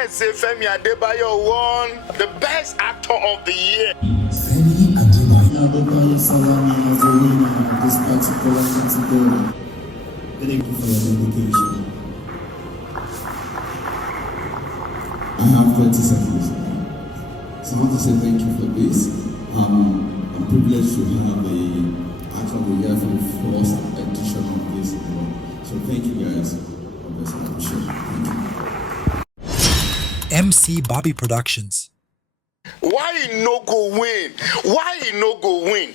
hear say Femi Adebayo won the best actor of the year. Femi Adebayo Salami as the winner of this particular category. Thank you for your dedication. I have 30 seconds. So I want to say thank you for this. I'm privileged to have a Actor of the Year for the first edition of this award. So thank you guys. I appreciate it. Thank you. MC Bobby Productions. Why he no go win? Why he no go win?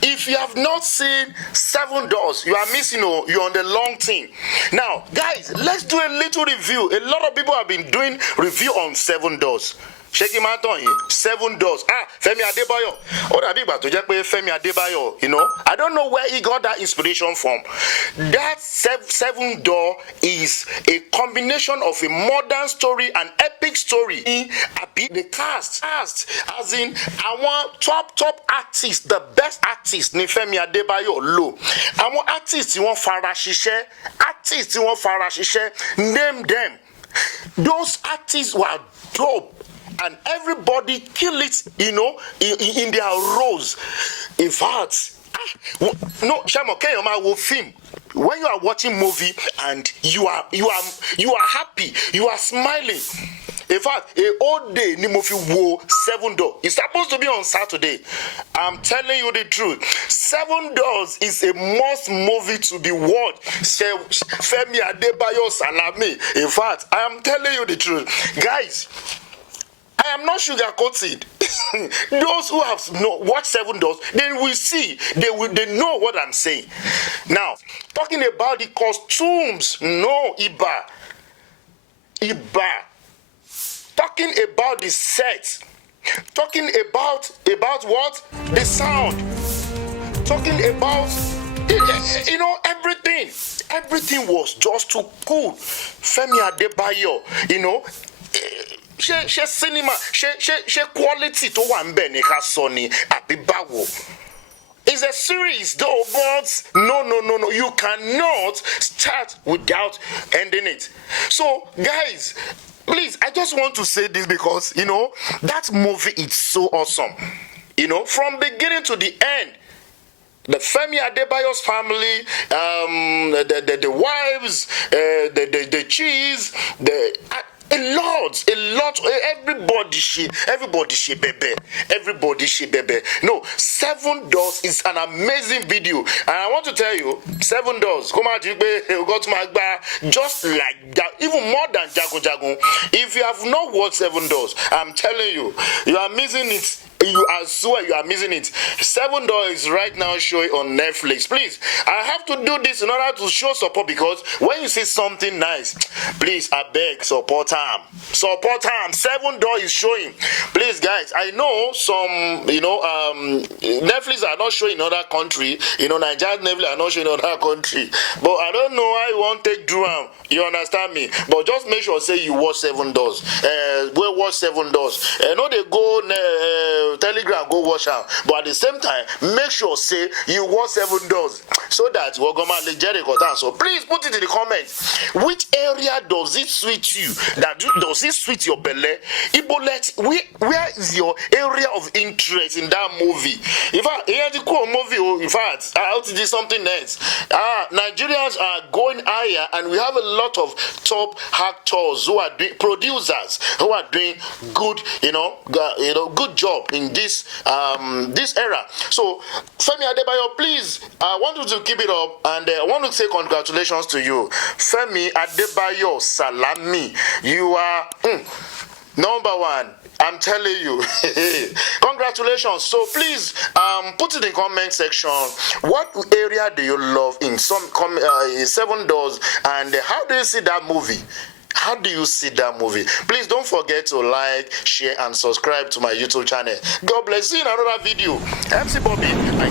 If you have not seen 7 Doors, you are missing. You're on the long team. Now, guys, let's do a little review. A lot of people have been doing review on 7 Doors. Shake him out on 7 Doors. Femi Adebayo. Femi Adebayo, I don't know where he got that inspiration from. That 7 Door is a combination of a modern story and epic story. The cast, as in, I want top artists, the best artists, ni Femi Adebayo low. I want artists, you want farashishe, name them. Those artists were dope. And everybody kill it, in their roles. In fact, no, Shamo will film. When you are watching movie and you are happy, you are smiling. In fact, a whole day ni movie wo 7 Doors. It's supposed to be on Saturday. I'm telling you the truth. 7 Doors is a must movie to be watched. Femi Adebayo Salami. In fact, I am telling you the truth, guys. I am not sugarcoated. Those who have watched 7 Doors, they will see. They know what I'm saying. Now, talking about the costumes, no, Iba. Talking about the set. Talking about what? The sound. Talking about everything. Everything was just too cool. Femi Adebayo, she cinema, she quality to one be ká sọ ni àbí báwo. It's a series though, but no, you cannot start without ending it. So guys, please, I just want to say this because that movie is so awesome. From beginning to the end. The Femi Adebayo's family, the wives, the cheese, a lot. Everybody she baby. No, 7 Doors is an amazing video, and I want to tell you, 7 Doors. Come out, you got my bar just like that, even more than Jagun. If you have not watched 7 Doors, I'm telling you, you are missing it. I swear you are missing it. 7 Doors is right now showing on Netflix. Please, I have to do this in order to show support, because when you see something nice, please, I beg, support time. 7 Doors is showing. Please, guys, I know some, Netflix are not showing in other country. Nigerian Netflix are not showing in other country. But I don't know how you want to take Durham. You understand me? But just make sure say you watch 7 Doors. We watch 7 Doors. No, they go Telegram, go watch out. But at the same time, make sure say you watch 7 Doors so that we're gonna legit it. So please put it in the comments. Which area does it suit you? Does it suit your belly? Where is your area of interest in that movie? In fact, here's the cool movie. In fact, I'll do something else. Nigerians are going higher, and we have a lot of top actors who are doing, producers who are doing good, good job in this era. So Femi Adebayo, please, I want you to keep it up, and I want to say congratulations to you, Femi Adebayo Salami. You are number 1. I'm telling you. Congratulations. So please put in the comment section what area do you love in 7 Doors, and how do you see that movie? How do you see that movie? Please don't forget to like, share, and subscribe to my YouTube channel. God bless you in another video. MC Bobby, I